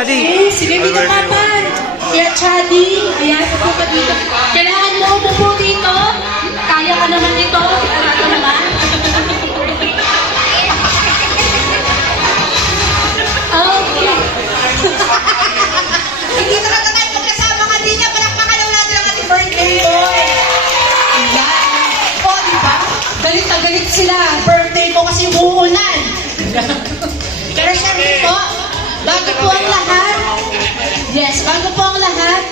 Chadi. Okay, sige, dito kapan. Kuya Chadi, ayan, upo ka dito. Kailangan mo umupo dito. Kaya ka naman dito. Sigurado naman. Okay. Hindi talaga tayo magkasama ka din niya. Palakpakan lang natin ang ating birthday boy. Ayan. O, diba? Galit na galit sila. Birthday ko kasi umuulan. Pero syempre po, bago po ang lahat, yes, bago po ang lahat,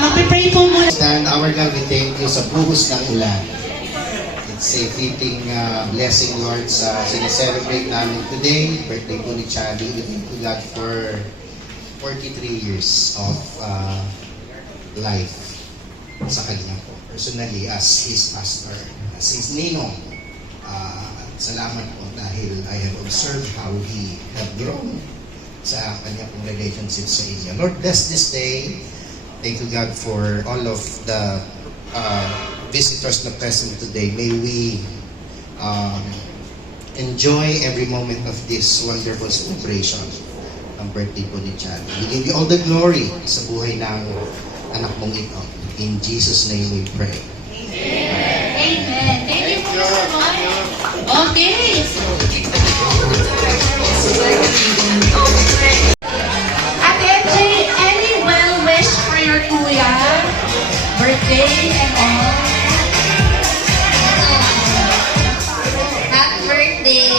mag-pray po muna. Stand, our God, we thank you sa buhos ng ulan. It's a fitting blessing, Lord, sa sineselebrate namin today. Birthday po ni Chadi. We thank you, God, for 43 years of life sa kanya po. Personally, as his pastor, as his ninong, salamat po dahil I have observed how he have grown sa kanya pong relationship sa inyo. Lord, bless this day. Thank you, God, for all of the visitors na present today. May we enjoy every moment of this wonderful celebration ng birthday po ni Chad. We give you all the glory sa buhay ng anak mong ito. In Jesus' name we pray. Amen. Thank you po so much. Okay. Ate MJ, any well wish for your kuya? Birthday and all? Happy birthday!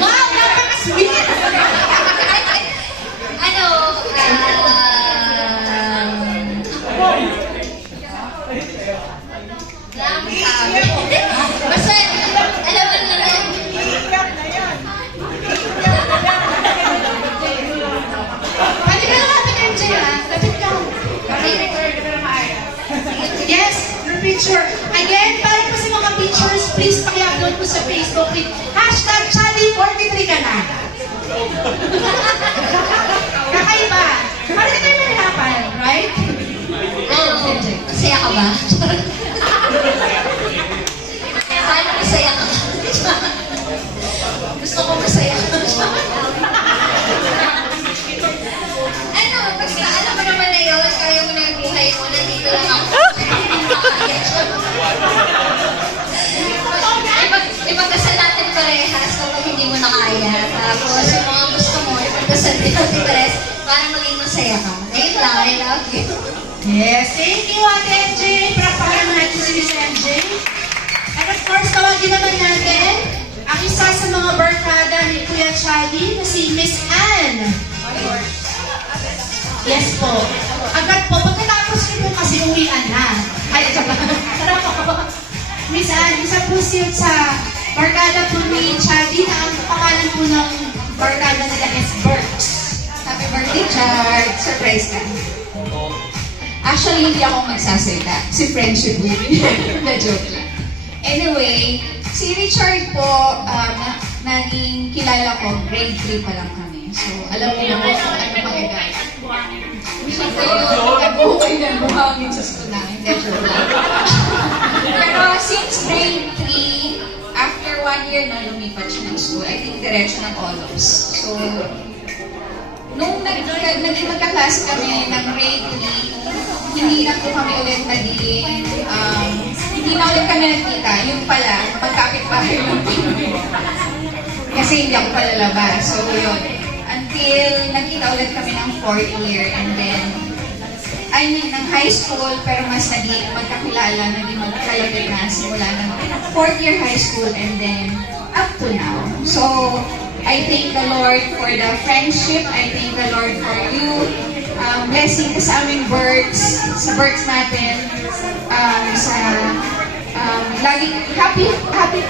Wow, napaka-sweet! Ano, basta, alam mo na rin. Pwede ka lang Ate MJ ha? Lapit ka. Yes, your picture. Again, para po sa mga pictures, please paki-upload po sa Facebook with #Chadi43 ka na. Kakaiba. Parang tayo manirapan, right? Oo, masaya ka ba? Paano masaya ka? Gusto ko masaya ka. Ano, basta alam mo naman na yun, kaya mo na yung buhay mo, nandito lang ako. Ipagdasal natin parehas kapag hindi mo na kaya. Tapos yung mga gusto mo, ipagdasal din natin parehas para maging masaya ka. Ayun lang, I love you. Yes, thank you Ate MJ. Palakpakan natin si Miss MJ. And of course, tawagin naman natin ang isa sa mga barkada ni Kuya Chadi na si Miss Ann. Yes po. Agad po, pagkatapos niyo po kasi uwian na. Ay, ito ba? Sarap po. Miss Ann, isa po siya sa barkada po ni Chadi na ang pangalan po ng barkada nila is Berks. Happy birthday, Chard! Surprise ka. Actually, hindi ako magsasalita. Si friendship with me. Na-joke lang. Anyway, si Richard po, naging kilala ko, grade 3 pa lang kami. So, alam mo na po kung ano pang edad. Siya po yung nag-buhay ng buhangin sa school namin. Na-joke lang. Pero since grade 3, after 1 year na lumipat siya ng school, I think diretso ng Olos. So, nung naging magkaklase kami ng grade 3, hindi na po kami ulit naging, hindi na ulit kami nagkita. Yung pala, magkapit-bahay lang kami. Kasi hindi ako palalabas. So yun, until nagkita ulit kami ng 4th year and then, ng high school, pero mas naging magkakilala, naging magkalapit na simula ng 4th year high school and then up to now. So, I thank the Lord for the friendship. I thank the Lord for you. Blessing ka sa aming birds, sa birds natin. Laging happy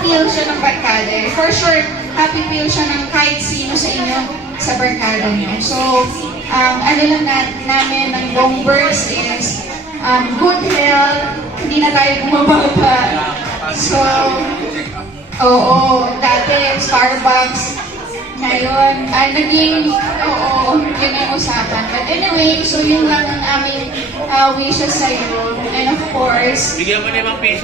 feel siya ng barkada. For sure, happy feel siya ng kahit sino sa inyo sa barkada niyo. So, ano lang namin ng buong birds is good health, hindi na tayo bumababa. So, oo, dati Starbucks, ngayon, yun ang usapan. But anyway, so yun lang ang aming wishes sa'yo. And of course, Bigyan mo ₱5.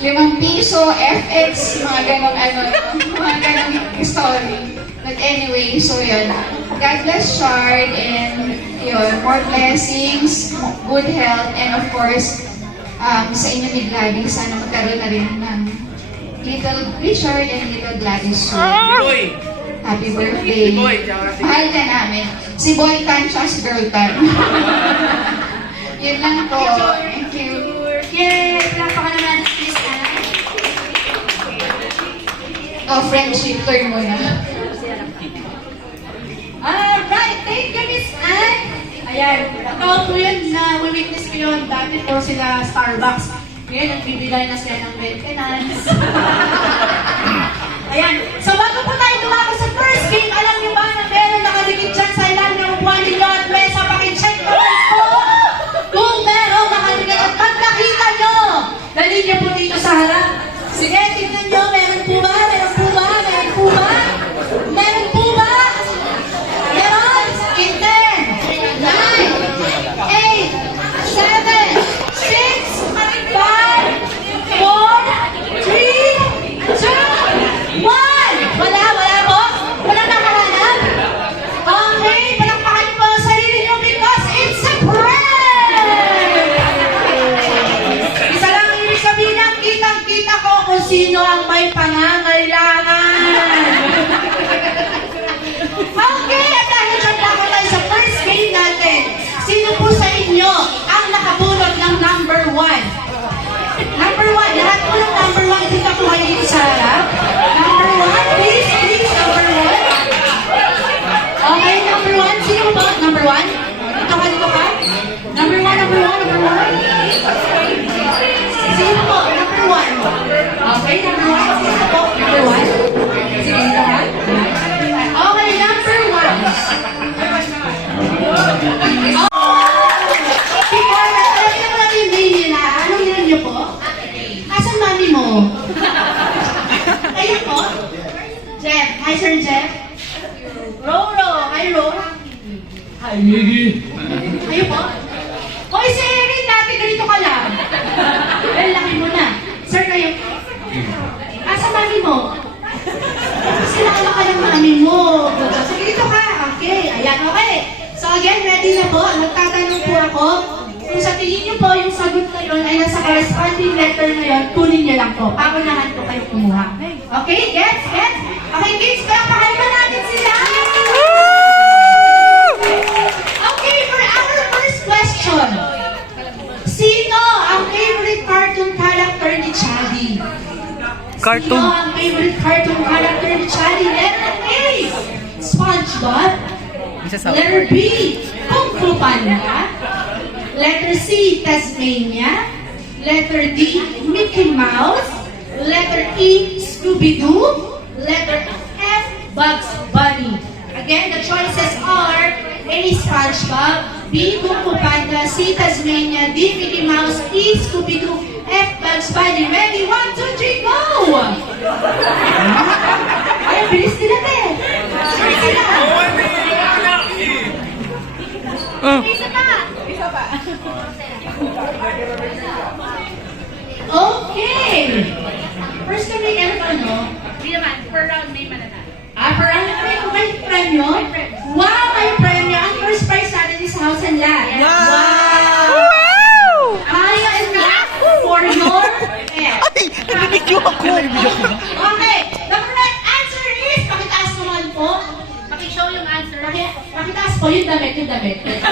₱5, FX, mga ganong mga ganong story na But anyway, so yun. God bless Chard and yun, more blessings, good health, and of course, sa inyo ni Gladys, sana magkaroon na rin ng Little Richard and Little Gladys soon. Boy! Happy birthday. Boy, tsaka si- Mahal ka namin. Si Boy Tan siya, si Girl Tan. Yun lang po. Thank you. Yay! Palakpakan naman natin si Miss Anne. Oh, friendship turn mo na. Alright, thank you, Miss Anne. Ayan, totoo po yun na witness ko yun. Dati po sila Starbucks. Ngayon, nagbibigay na sila ng maintenance. Ayan, so bago po tayo dumako sa first game, alam niyo ba na meron nakadikit dyan sa ilan ng buwan ninyo at mesa, pakicheck naman po kung meron nakadikit at pag nakita nyo, dali niyo po dito sa harap. Sige, tignan nyo, meron po ba? Meron po ba? Meron po ba? Meron po ba? Meron? In 10, 9, 8, 7, 6, 5, 4, 3, 2, 1. Wala po? Wala nakahanap? Okay, palakpakan po ang sarili nyo because it's a prank! Isa lang ang ibig sabihin ng kitang-kita ko kung sino ang may pangangailangan. Okay, at dahil dyan ako tayo sa first game natin. Sino po sa inyo ang nakabulot ng number 1? Number 1, lahat po ng number 1, kita po kayo dito sa harap. Number 1, please, number 1. Okay, number 1, sino po? Number 1? Dito ka. Number 1. Sino po? Number 1. Okay, number 1, sino po? Number 1. Sige, dito ka. Okay, number 1. Before, alam niyo naman yung name nila. Anong name niyo po? Asan mami mo? Ayun po? Jeff. Hi, Sir Jeff. Roro. Hi, Ro. Hi, Iggy. Ayun po? Hoy, si Erin, dati ganito ka lang. Well, laki mo na. Sir, kayo. Asan mami mo? Sinama ka ng mami mo. Sige, dito ka. Okay. Ayan, okay. So again, ready na po. Magtatanong po ako. Kung sa tingin niyo po yung sagot na yun ay nasa corresponding letter na yun, kunin niyo lang po. Paunahan po kayo kumuha. Okay? Gets? Okay, kids, palakpakan ba natin sila? Okay, for our first question. Sino ang favorite cartoon character ni Chadi? Cartoon? Sino ang favorite cartoon character ni Chadi? Letter A, SpongeBob. Letter B, Kung Fu Panda. Letter C, Tasmania. Letter D, Mickey Mouse. Letter E, Scooby-Doo. Letter F, Bugs Bunny. Again, the choices are A, SpongeBob, B, Kung Fu Panda, C, Tasmania, D, Mickey Mouse, E, Scooby-Doo, F, Bugs Bunny. Ready? 1, 2, 3, go! Ay, bilis nila, te. Bilis nila. Isa pa. Okay. First kami ano? Hindi naman, per round may mananalo. Per round may premyo? Wow, may premyo. Ang first prize natin is house and land. Wow! High enough for your head. Nabibidyo ako! Okay, the correct answer is, pakitaas naman po. Pakishow yung answer. Pakitaas po yung damit.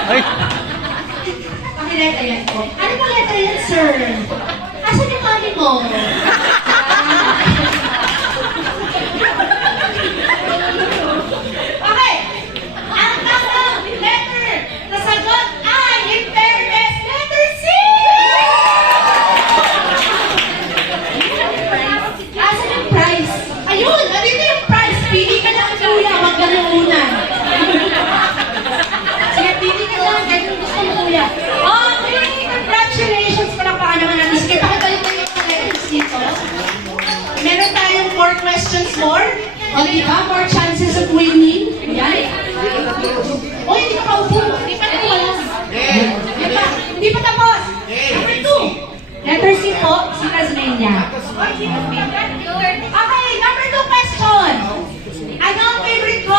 Ay! Pakileta yan po. Ano pong letter yan, sir? Asan yung mami mo? Okay. Ang tamang letter na sagot ay, in fairness, letter C! Asan yung prize? Ayun! Nandito yung prize! Pili ka lang, kuya. Huwag ka nang unan. Sige, pili ka lang. Ganun gusto mo, kuya. Okay! Congratulations! Palakpakan naman natin. Sige, pakitayo tayo yung letters dito. Meron tayong 4 questions more. O, di ba? More chances of winning. Yan. O, hindi ka paupo. Hindi pa tapos. Hindi pa tapos. Number 2. Letter C po, si Tasmania. Okay, number 2 question. Ano ang favorite ko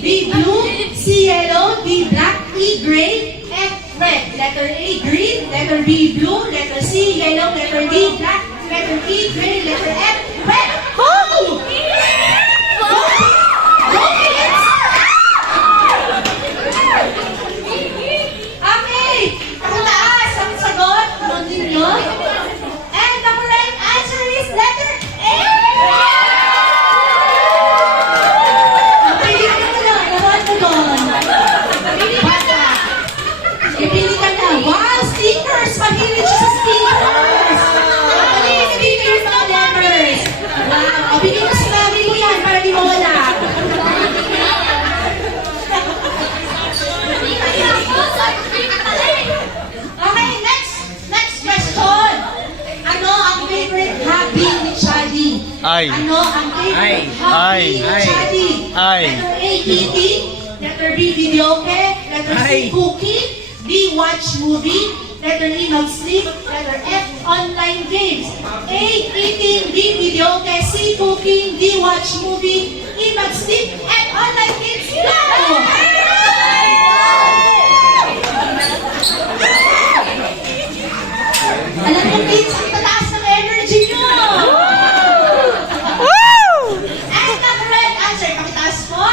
B blue, C yellow, D black, E gray, F red. Letter A green, letter B blue, letter C yellow, letter D black, letter E gray, letter F red. Go! Go! Go, kids! Okay, ang taas ang sagot mo ninyo. And the correct answer is letter A! Pili ka na lang, naman mo doon. Bata. Pili ka na. Wow, stickers! Mahilig siya sa stickers! Stickers na letters! Wow, bigyan mo sa mami mo yan para di mawala. Okay, next question. Ano ang favorite hobby ni Chadi? Ay. Ano ang favorite hobby Ay. ni Ay. Chadi? Ay. Letter A, eating. Letter B, videoke. Letter C, Ay. cooking. D, watch movie. Letter E, mag-sleep. Letter F, online games. A, eating. B, videoke. C, cooking. D, watch movie. E, mag-sleep. F, online games. Go! Alam mo, kids, ang tataas ng energy nyo! And the correct answer, pakitaas mo.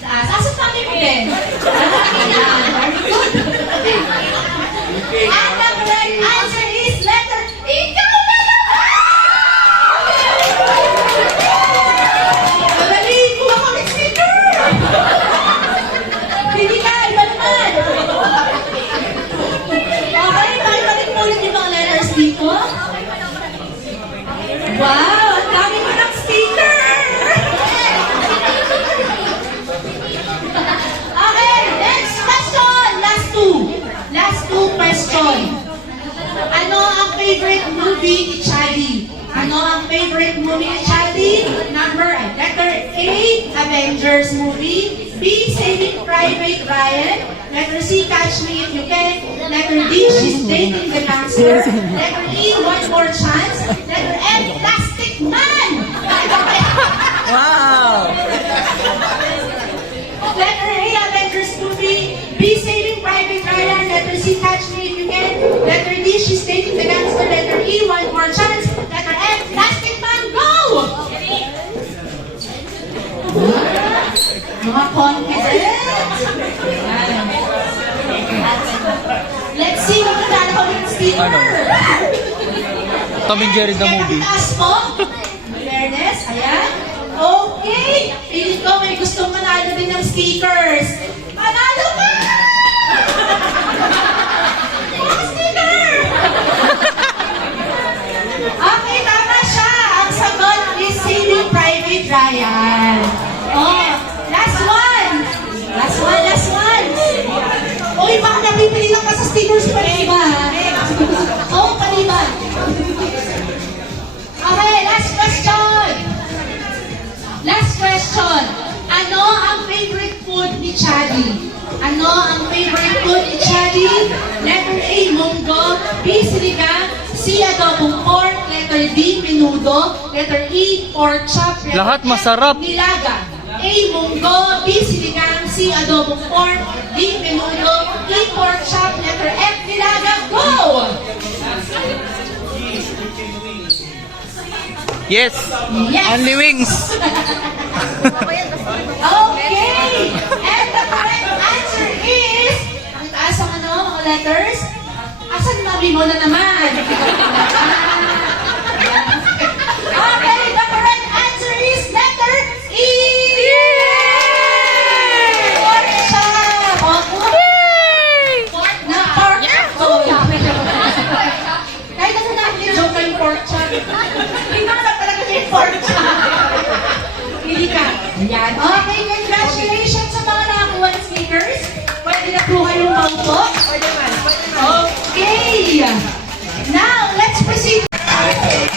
Taas. Asan pa kayo din? Ayan, very good. And the correct answer is letter ikaw na naman! Madali, kuha kami sticker! Hindi ka, iba naman! Okay, balik mo ulit yung mga letters dito. Wow, ang dami mo ng sticker! Okay, next question. Last two question. Ano ang favorite movie ni Chadi? Ano ang favorite movie ni Chadi? Letter A, Avengers movie. B, Saving Private Ryan. Letter C, Catch Me If You Can. Letter D, She's Dating the Gangster. Letter E, One More Chance. Letter F, Plastic Man. Wow! Letter A, Avengers movie. B, Saving Private Ryan. Letter C, Catch Me If You Can. Letter D, She's Dating the Gangster. Letter E, One More Chance. Letter F, Plastic Man. Go! Mga confident. Let's see kung natala ko ng sticker. Ano? Tom and Jerry the movie. Taas mo. Awareness. Ayan. Okay. Pilit ko may gustong manalo din ng stickers. Manalo ka! Mga sticker! Okay, tama siya. Ang sagot is Saving Private Ryan. Oh, last one. Last one. Uy, baka napipili lang ka sa stickers pa rin iba, ha? Oo, paliba. Okay, last question. Ano ang favorite food ni Chadi? Ano ang favorite food ni Chadi? Letter A, munggo. B, sinigang. C, adobong pork. Letter D, menudo. Letter E, pork chop. Letter Lahat F, masarap. nilaga. A, munggo. B, sinigang. C, adobong pork. D, menudo. E, pork chop. Letter F, nilaga. Go! Yes! Yes! Only wings! Okay! And the correct answer is... Ang taas ang mga letters? Asan mami mo na naman? Okay, the correct answer is letter E! Pork chop! Pork na pork chop! Kahit ano natin yung joke yung pork chop. Hindi naman talaga yung pork chop. Hindi ka. Ayan. Okay, congratulations sa mga nakakuha ng stickers. Pwede na po kayong maupo. Okay. Now, let's proceed. Okay.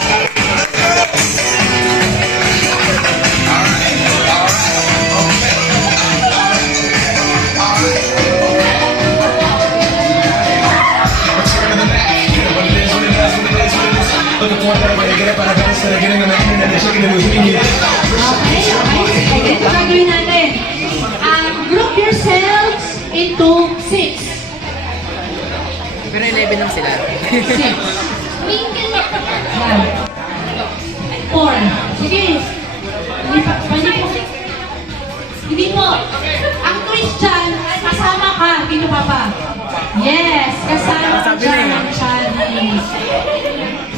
Ito gagawin natin. Open lang sila. 6. Yan. 4. Sige. Hindi pa, pwede po. Hindi po. Ang twist dyan, kasama ka. Dito pa pa. Yes, kasama ka dyan ang Chinese.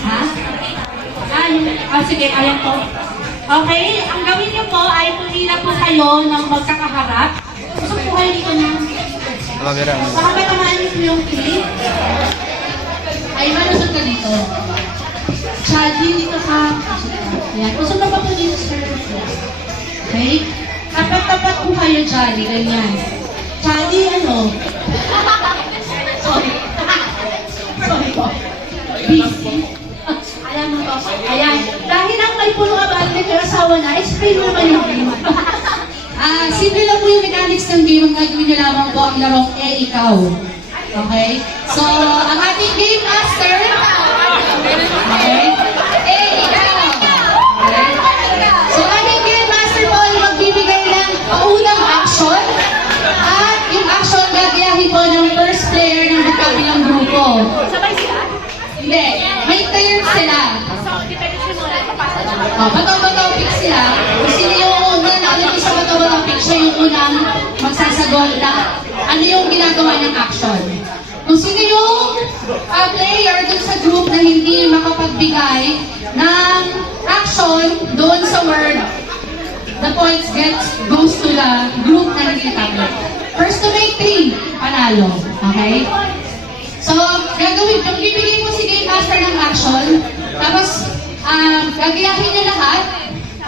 Ha? Sige, ayan po. Okay, ang gawin niyo po ay pumila po kayo ng magkakaharap. Gusto po kayo dito na. Camera. Baka matamaan niyo po yung clip. Ay, malusot ka dito. Chadi, dito ka. Ayan. Usap na pa po dito, sir. Okay? Tapat-tapat po kayo, Chadi. Ganyan. Chadi, ano? Sorry. Sorry po. Busy. Alam mo po. Ayan. Dahil ang may puno ka ba at may asawa na, explain mo naman yung game. Simple lang po yung mechanics ng game. Ang gagawin niyo lamang po ang larong ikaw. Okay? So, ang ating game master, okay? Ikaw. Okay? So, ang ating game master po ay magbibigay ng paunang action at yung action gagayahin po ng first player ng magkabilang grupo. Sabay sila? Hindi, may turn sila. So, depende siya muna. Papasa siya. Bato-bato pick sila. Kung sino yung una na alam sa bato-bato pick, siya yung unang magsasagot na ano yung ginagawa ng action. Kung sino yung player dun sa group na hindi makapagbigay ng action doon sa word, the points goes to the group na hindi nakapag. First to make 3, panalo. Okay? So, gagawin, yung bibigay mo si Game Master ng action, tapos, gagayahin niyo lahat.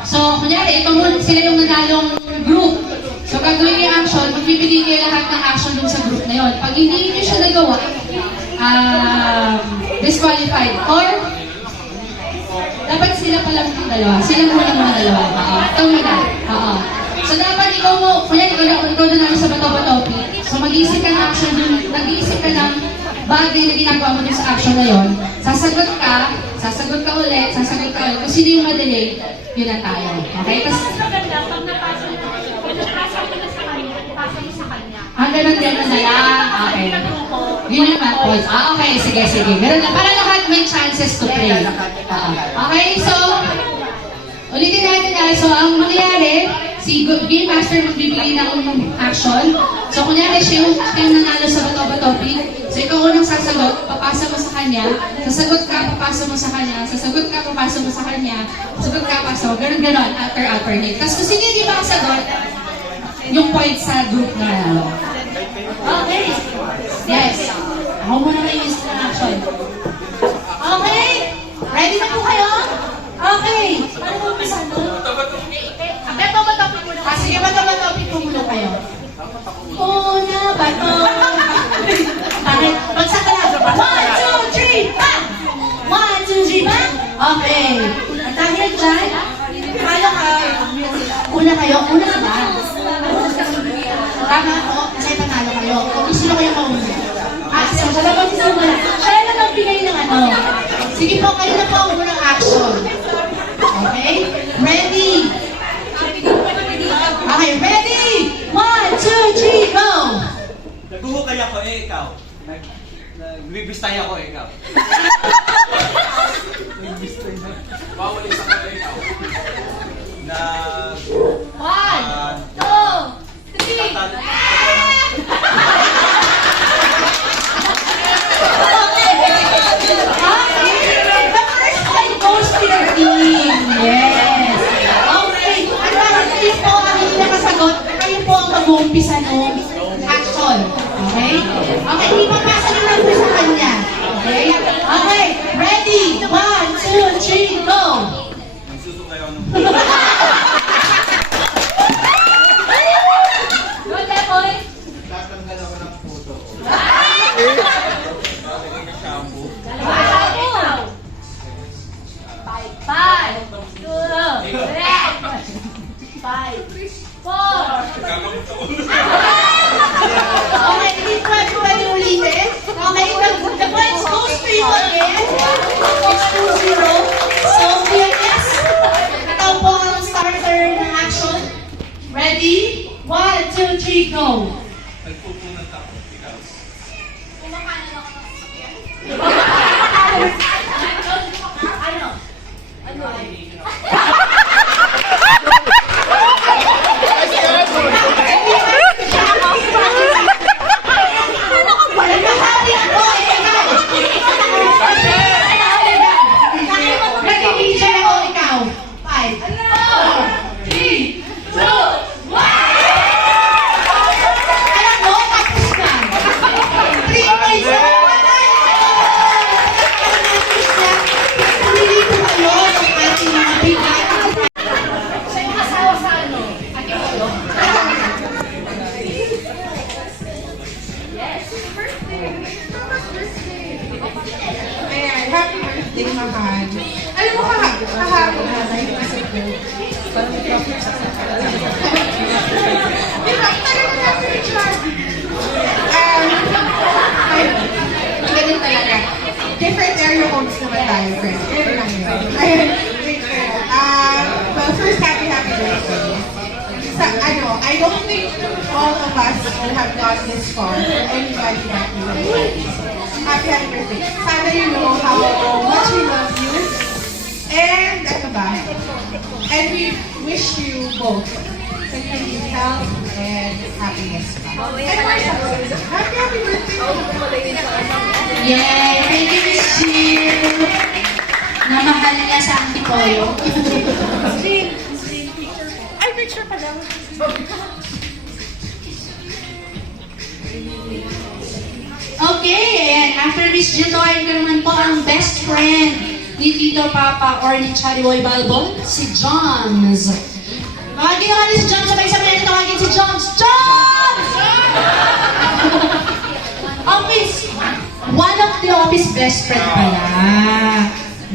So, kunyari, ito muna sila yung nanalong group. So, gagawin niyo yung action, magbibigay kayo lahat ng action dun sa group na yun. Pag hindi niyo siya nagawa, disqualified. Or, dapat sila pa lang yung dalawa. Sila muna mga dalawa. Ikaw muna. So, dapat ikaw mo, kunyari, ikaw na namin sa bato-bato. So, mag-iisip ka ng action dun, nag-iisip ka ng bagay na ginagawa mo dun sa action na yun. Sasagot ka ulit. Kung sino yung madelay, yun na tayo. Okay? Tapos, Mas maganda pag napasa mo na sa kanya, ipasa mo sa kanya. ganun na lang. Okay. Yun yung math points. Okay. Sige. Ganun na. Para lahat may chances to play. Okay, so, ulitin natin na. So, ang mangyayari, si Game Master magbibigay ng action. So, kunyari, siya yung nanalo sa bato-bato pick. So, ikaw unang sasagot, papasa mo sa kanya. Sasagot ka, papasa mo sa kanya. Sasagot ka, papasa mo sa kanya. Sasagot ka, papasa mo. Ganun. Alternate. Tapos, kung sino hindi makasagot, yung point sa group na nanalo. Okay. Yes. Ako muna may list ng action. Okay. Ready na po kayo? Okay. Ano mo umpisa nun? Bato-bato mo na. Sige, bato-bato po muna kayo. Una, bato. Bakit? Bagsak ka lang. 1, 2, 3, bang! 1, 2, 3, bang! Okay. At dahil dyan, kaya ka, una kayo, una ka ba? Tama ako, kasi panalo kayo. Kung gusto nyo kayo mauna. So, salamat sa muna. Siya na nagbigay ng ano. Sige po, kayo na po ang unang action. Okay? Ready? Okay, ready? 1, 2, 3, go! Naghuhukay ako ikaw. Nagbibistay ako ikaw. Nagbibistay na. Bawal isa ko ikaw. 1, 2, 3! The first one goes to your team. Yes. Okay. At bakit kayo po ang hindi nakasagot, kayo po ang mag-uumpisa ng action. Okay? Okay, ipapasa nyo lang po sa kanya. Okay? Okay. Ready? 1, 2, 3, go! Nagsusukay ako ng Good, boy. tatanggal ako ng photo ko. Tatanggal ng shampoo. 5, 4. Okay, hindi pwede ulitin. Okay, the points goes to you again. It's 2-0. So, yes. Ito po ang starter ng action. Ready? 1, 2, 3, go! Nagpupunat ako ikaw. Nagkakabi ako, ikaw. Nag-i-DJ ako, ikaw. 5, 4, 3, 2, 1. Alam mo, tapos na. 3 points na. Pumili po kayo ng ating mga bigat. Siya yung asawa sa ano? Ate Polo. Ayan, happy birthday, mahal. Alam mo, kahapon na naisip ko. Di ba? Tagal na si Richard. Ganun talaga. Different area codes naman tayo, friends. Ganun lang yun. Ayan, wait ko. Well, first, happy birthday. I don't think all of us would have gone this far for anybody that we love. Happy birthday. Sana you know how much we love you. And, ano ba? And we wish you both continued health and happiness. And more success. Happy birthday! Yay! Thank you, Miss Jill. Namahal niya sa Antipolo. Ay, picture pa daw. Okay, and after Miss Jill, tawagin ko naman po ang best friend ni Tito Papa or ni Chari Boy Balbon, si Joms. Tawagin naman ni si Joms, sabay-sabay natin tawagin si Joms. Joms! Office, one of the office best friend pala.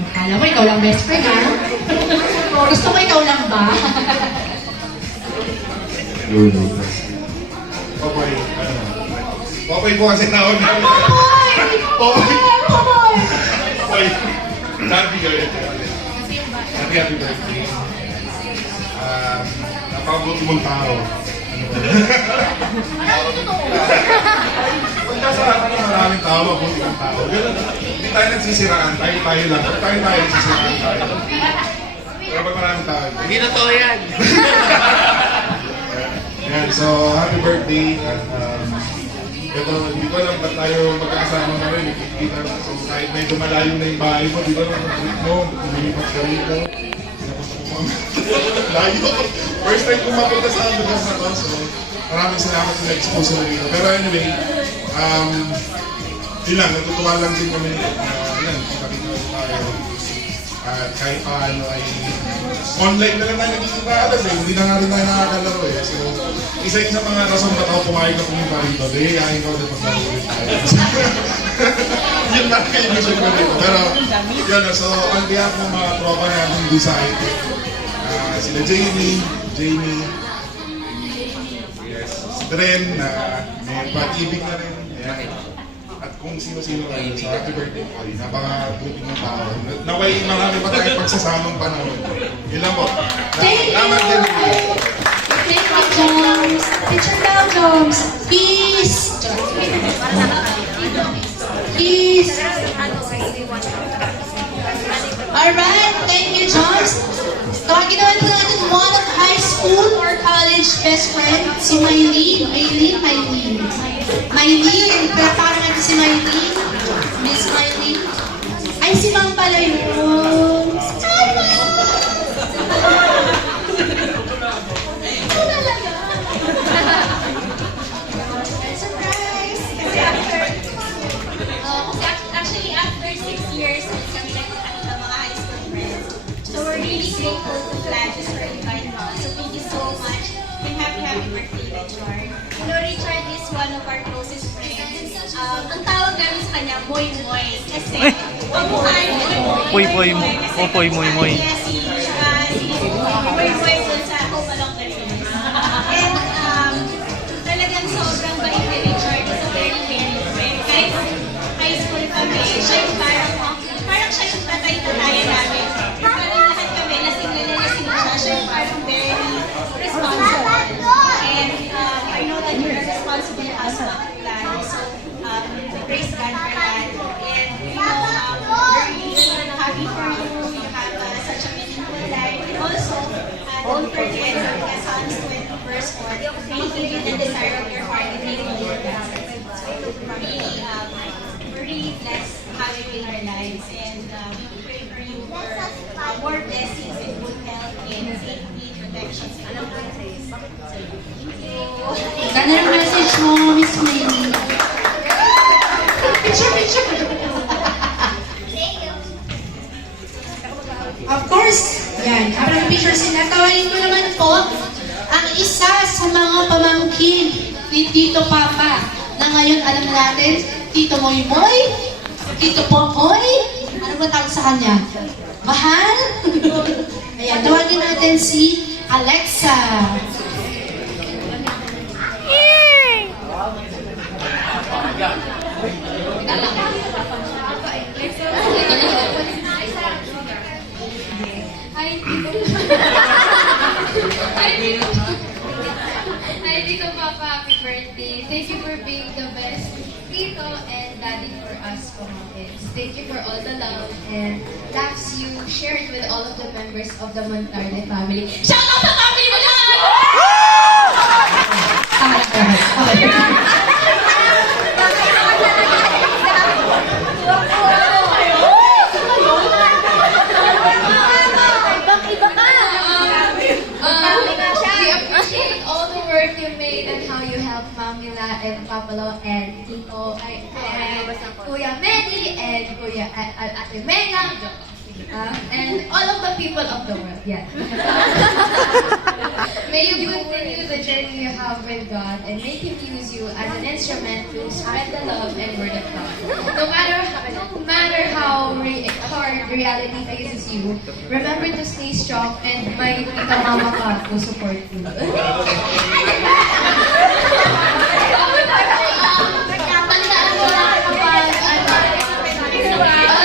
Akala mo, ikaw lang best friend, ha? Gusto mo ikaw lang ba? Popoy po kasi tawag namin. Popoy! Popoy! Popoy! Popoy! Happy birthday. Happy birthday. Napakabuti mong tao. Pagka sa atin ng maraming tao, mabuti ng tao. Ganun, hindi tayo nagsisiraan, tayo lang. Pag tayo nagsisiraan tayo. Pero pag maraming tao, Hindi totoo yan. yan, so happy birthday. At ito, hindi ko alam ba't tayo magkakasama na rin. Kita, so kahit medyo malayo na yung bahay mo, di ba naman ang trip mo, lumipat ka rito. Pinapunta ko mga layo. First time kong mapunta sa lugar na to, so maraming salamat sa na-expose na rito. Pero anyway, yun lang, natutuwa lang din kami. Yan, kita-kita tayo. At kahit paano ay online na lang tayo nagkikita alas eh. Hindi na nga rin tayo nakakalaro eh. So, isa yun sa mga rason ba't ako pumayag na pumunta rito. Dahil yakin ko ulit maglalaro ulit tayo. Yun lang kayo mission ko dito. Pero, yun so on behalf ng mga tropa natin dito sa IT, sila Jamie, yes, si Dren, na may pag-ibig na rin. Ayan. At kung sino-sino kayo, so happy birthday po. Napaka-buting ng tao. Naway marami pa tayong pagsasamang panahon. Yun lang po. Thank you! Salamat din. Thank you, Joms. Picture daw, Joms. Peace! Peace! Alright, thank you, Joms. Tawagin naman po natin one of high school or college best friend, si Maylene. Maylene, pinapakan natin si Maylene. Miss Maylene. Ay, si Ma'am pala yun. Hi, Ma'am! Ito talaga. Surprise! Kasi actually after 6 years, kami nagkakita ng mga high school friends. So we're really grateful to Flash for inviting us. So thank you so much. And happy birthday, Richard. You know, Richard is one of our closest friends. Ang tawag namin sa kanya, Moy Moy. Kasi, pamukha niya, Poy Poy, Popoy Moy Moy. Kaya si Moy Moy dun sa Hope Along the Rivers. And talagang sobrang bait ni Richard. Is a very caring friend. Kahit high school kami, siya yung parang siya yung tatay-tatayan namin. Parang lahat kami, lasing siya. Siya yung parang very responsible. And I know that you're a responsible husband. So, praise God for that. And, you know, Don't forget Psalms 20 verse 4. May he give you the desire of your heart and make it your best. So really, we're really blessed having you in our lives, and we pray for you for more blessings and good health and safety, protection. So, thank you. Ganda ng message mo, Miss Maylie. Picture. Of course, yan. Habang picture sila, tawarin ko naman po ang isa sa mga pamangkin ni Tito Papa na ngayon alam natin, Tito Moy Moy, Tito Popoy, ano ba tawag sa kanya? Mahal? Ayan, tawagin natin si Alexa. Hi, Tito. Hi, Tito Papa. Happy birthday. Thank you for being the best Tito and Daddy for us Pamangkins. Thank you for all the love and laughs you shared with all of the members of the Montarde family. Shout out sa family mo yan! We appreciate all the work you made and how you helped Mamila and Papalo and Tito and Kuya Medi and Kuya Ate Mena and all of the people of the world. Yeah. May you continue the journey you have with God and make Him use you as an instrument to spread the love and word of God. No matter how hard reality faces you, remember to stay strong and may tita mama ka to support you. Tandaan mo lang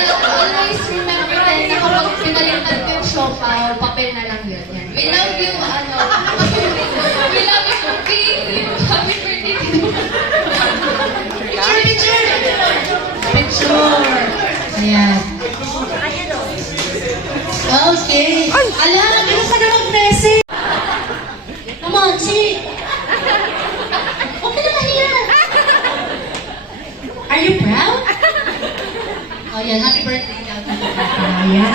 kapag always remember din na kapag pinalitan ko yung siopaw, papel na lang yun. Yan. We love you, we love you for being you. Happy birthday to you. Picture. Ayan. Okay. Alam, ano ka na mag-message? Come on, see. Huwag ka na mahiya. Are you proud? Oh, yan. Happy birthday daw. Ayan.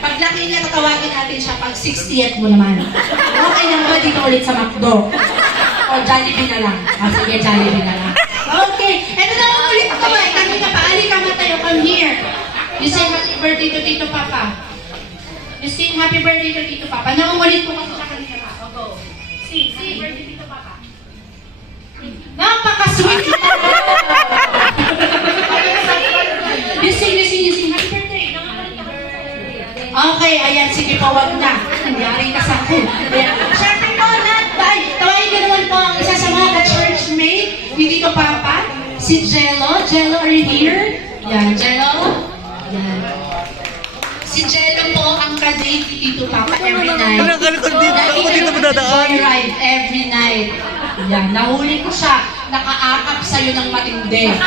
Paglaki niya, tatawagin natin siya pag 60th mo naman. Okay lang ba dito ulit sa McDo? O Jollibee na lang. Sige, Jollibee na lang. Okay. Ito na ulit ko eh. Kanina pa, alika matayo. Come here. You sing happy birthday to Tito Papa. You sing happy birthday to Tito Papa. Nauulit ko kasi siya kanina pa. O, go. Sing. Happy birthday Tito Papa. Napaka-sweet. You sing. Happy birthday. Okay, ayan. Sige po, wag na. Nangyari ka sa akin. Ayan. Siyempre po, tawagin ko naman po ang isa sa mga ka-church mate ni Tito Papa. Si Jello. Jello, are you here? Yan, Jello. Yan. Si Jello po ang ka-date ni Tito Papa every night. Joyride every night. Yan, nahuli ko siya. Nakaakap sa'yo ng matindi.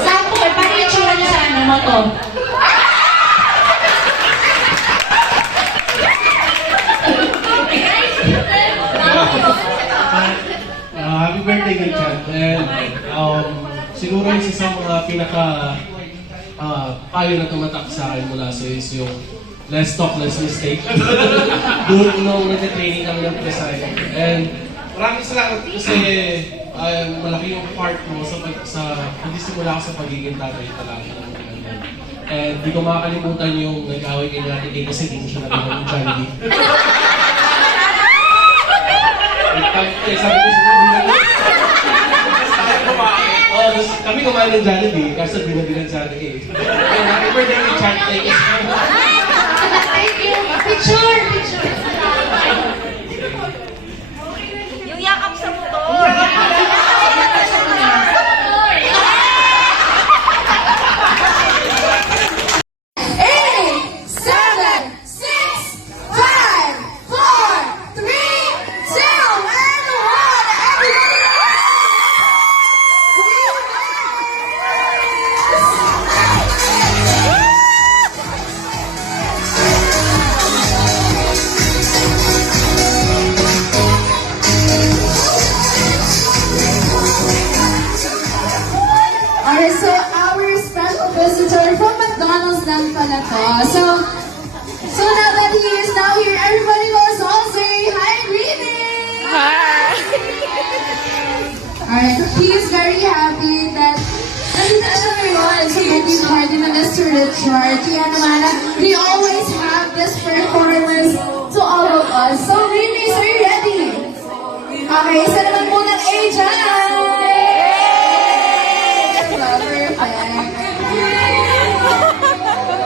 Sample, paano yung tsura niya sa ano mo to? Happy birthday, Gilchan. And siguro isa sa mga pinaka payo na tumatak sa akin mula sa is yung less talk, less mistake. Doon nung nag-training kami ng Presaya. And maraming salamat kasi malaki yung part mo sa hindi simula ako sa pagiging tatay talaga. And di ko makakalimutan yung nag-away kay natin kasi hindi mo siya nagawin ng Jollibee. Sabi ko sa kami kumain ng Jollibee, kaso binabilan sa atin eh. Happy birthday, Richard. Thank you so much. Thank you. Picture. Yung yakap sa motor. So now that he is now here, everybody was all say hi, greeting! Alright, he is very happy that nandito siya ngayon sa wedding party na Mr. Richard. Kaya naman, we always have this performance to all of us. So, Remis, are you ready? Okay, isa naman muna ng A dyan! Perfect.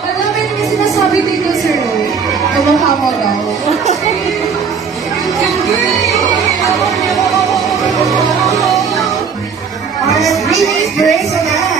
Alam mo yung sinasabi dito, sir. Kamukha mo daw. Alright, Remis, brace again.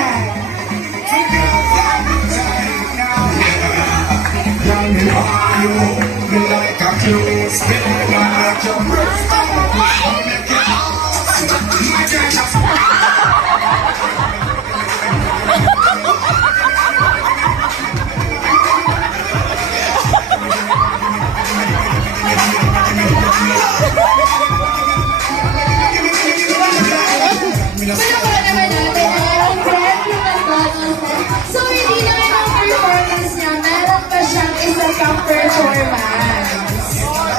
Palakpakan naman natin ang brand new McDonald's. So, hindi naman ang performance niya, meron pa siyang isa pang performance.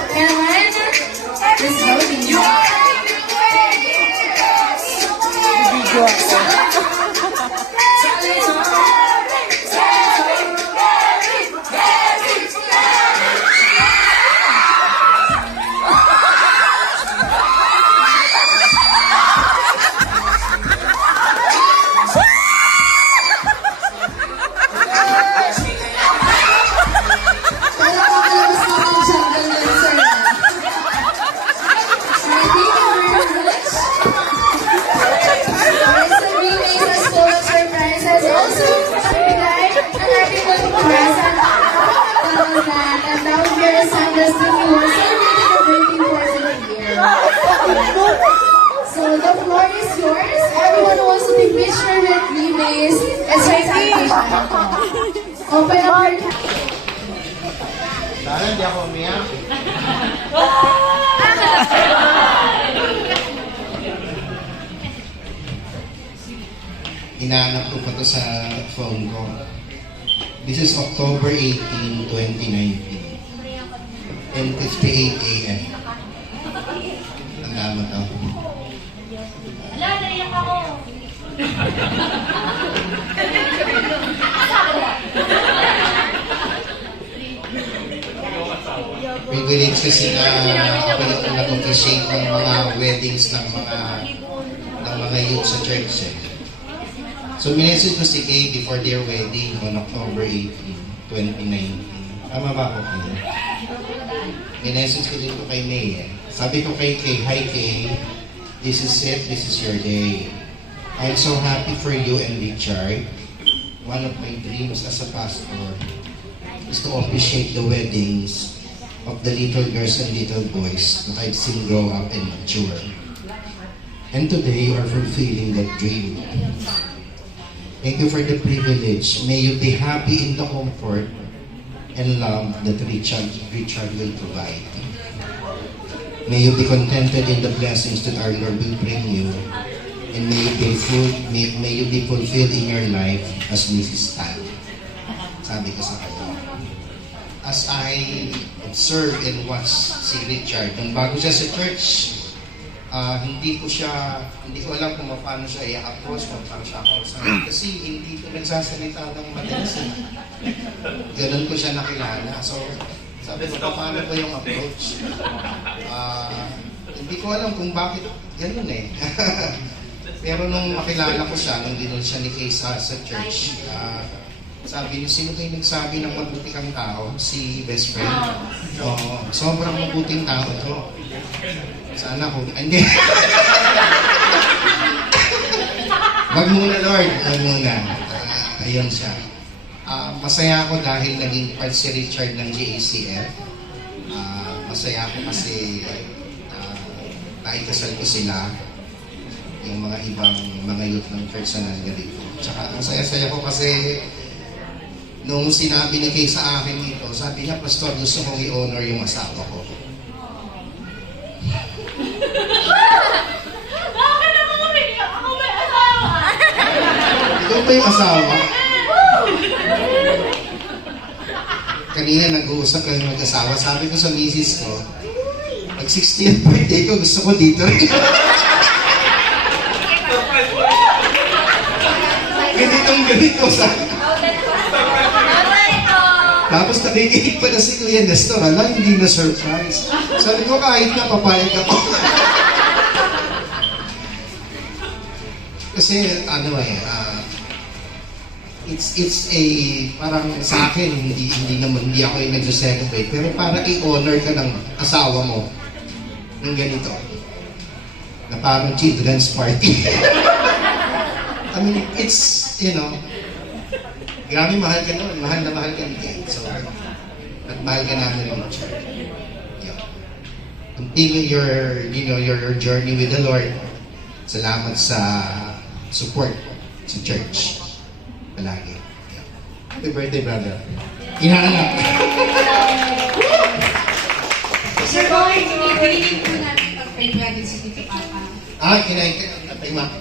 Naman, let's go, Palakpakalabas naman siya ganun, sir. Alright, thank you very much. Alright, so Remis is full of surprises. Also, tonight, ang ating mga present, and that would be our Sanders to who are celebrating the birthday portion of the year. So the floor is yours. Everyone who wants to take picture with Remis, it's right side. Open up your Sana hindi ako umiyak. Hinahanap ko pa to sa phone ko. This is October 18, 2019. 10:58 a.m. Ang dama to. Wala, naiyak ako. Privilege kasi na ako yung nag-officiate ng mga weddings ng mga youth sa church. So, minessage ko si Kay before their wedding on October 18, 2019. Tama ba ako, Kay? Minessage ko din ko kay May eh. Sabi ko kay Kay, hi Kay, this is it, this is your day. I'm so happy for you and Richard. One of my dreams as a pastor is to officiate the weddings of the little girls and little boys that I've seen grow up and mature. And today you are fulfilling that dream. Thank you for the privilege. May you be happy in the comfort and love that Richard will provide. May you be contented in the blessings that our Lord will bring you. And may you be fulfilled in your life as Mrs. Tan. Sabi ko sa kanya. As I observe and watch si Richard, nung bago siya sa church, hindi ko alam kung paano siya i-approach, kung paano siya kausapin. Kasi hindi ko nagsasalita ng madalas. Ganun ko siya nakilala. So, sabi ko, paano ba yung approach? Hindi ko alam kung bakit ganun eh. Pero nung makilala ko siya, nung dinul siya ni Kay sa church, sabi niyo, sino kayo nagsabi ng mabuti kang tao? Si best friend? Oo, sobrang mabuting tao to. Sana kung... Hindi. Wag muna, Lord. Wag muna. Ayun siya. Masaya ako dahil naging part si Richard ng GACF. Masaya ako kasi naikasal ko sila. Yung mga ibang mga youth ng church na nangarito. Tsaka masaya-saya ko kasi nung sinabi ni Kay sa akin dito, sabi niya, Pastor, gusto kong i-honor yung asawa ko. Bakit ako umiyak? Ako may asawa. Ikaw ba yung asawa? kanina nag-uusap kami mag-asawa. Sabi ko sa misis ko, pag 60th birthday ko, gusto ko dito rin. Ganitong-ganito sa... Tapos nakikinig pa na si Kuya Nestor, ala, hindi na surprise. Sabi ko, kahit na, papayag ako. Kasi, ano it's a, parang sa akin, hindi ako yung nagsa-celebrate, pero para i-honor ka ng asawa mo ng ganito, na parang children's party. I mean, it's, you know, grabe mahal ka nun, mahal na mahal ka ni Kate. So, at mahal ka namin ng church. Yeah. Continue your journey with the Lord. Salamat sa support sa church. Palagi. Yeah. Happy birthday, brother. Hinahanap. Sir Boy, pinipiliin po namin pag-pray natin si Tito Papa.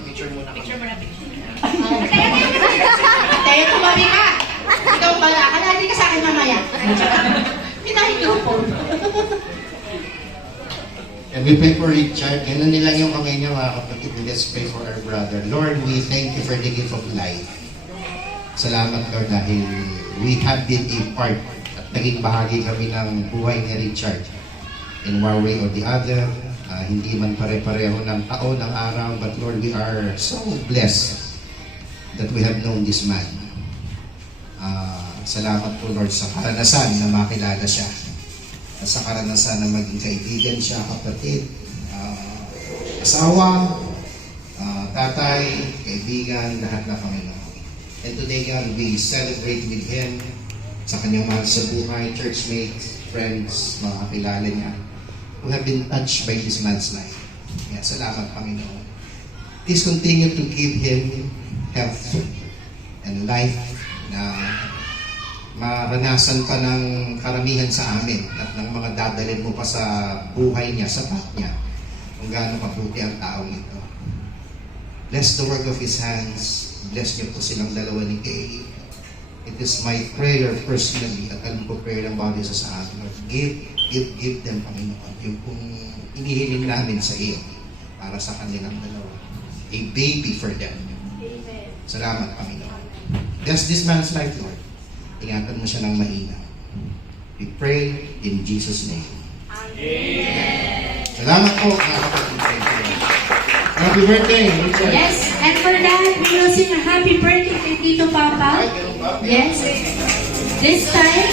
Picture muna. Tayo tumabi ka. Ikaw pala. Kalali ka sa akin mamaya. Pinahin ko po. And we pray for Richard. Ganun nilang yung kamay niya, mga kapatid. Let's pray for our brother. Lord, we thank you for the gift of life. Salamat, Lord, dahil we have been a part at naging bahagi kami ng buhay ni Richard. In one way or the other, hindi man pare-pareho ng taon, ng araw, but Lord, we are so blessed that we have known this man. Salamat po, Lord, sa karanasan na makilala siya. At sa karanasan na maging kaibigan siya, kapatid, asawa, tatay, kaibigan, lahat na kami. And today, God, we celebrate with him sa kanyang mahal sa buhay, churchmates, friends, mga kakilala niya, who have been touched by this man's life. Kaya salamat, Panginoon. Please continue to give him health and life na maranasan pa ng karamihan sa amin at ng mga dadalhin mo pa sa buhay niya, sa path niya, kung gaano kabuti ang taong ito. Bless the work of his hands. Bless niyo po silang dalawa ni Kay. It is my prayer personally at alam ko prayer ng bawat isa sa atin. Lord, give them, Panginoon, yung kung inihiling namin sa iyo para sa kanilang dalawa. A baby for them. Salamat, Panginoon. Bless this man's life, Lord. Ingatan mo siya ng mainam. We pray in Jesus' name. Amen. Salamat po, mga kapatid. Happy birthday, Richard. Yes, and for that, we will sing a happy birthday kay Tito Papa. Ay, ganun ba? Yes. This time,